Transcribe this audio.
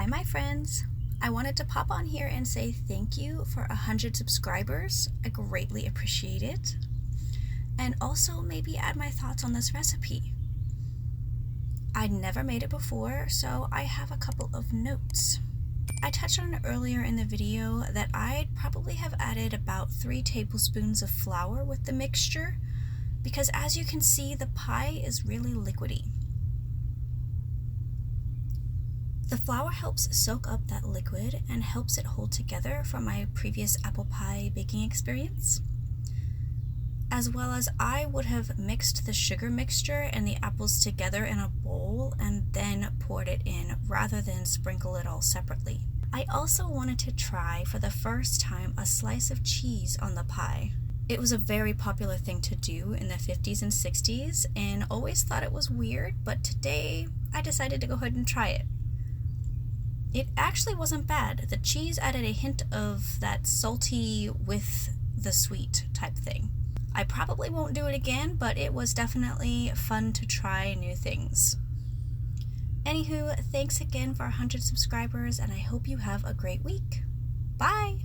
Hi, my friends. I wanted to pop on here and say thank you for 100 subscribers. I greatly appreciate it. And also maybe add my thoughts on this recipe. I'd never made it before, so I have a couple of notes. I touched on it earlier in the video that I'd probably have added about 3 tablespoons of flour with the mixture, because as you can see, the pie is really liquidy. The flour helps soak up that liquid and helps it hold together from my previous apple pie baking experience. As well as I would have mixed the sugar mixture and the apples together in a bowl and then poured it in rather than sprinkle it all separately. I also wanted to try for the first time a slice of cheese on the pie. It was a very popular thing to do in the 50s and 60s and always thought it was weird, but today I decided to go ahead and try it. It actually wasn't bad. The cheese added a hint of that salty with the sweet type thing. I probably won't do it again, but it was definitely fun to try new things. Anywho, thanks again for 100 subscribers, and I hope you have a great week. Bye!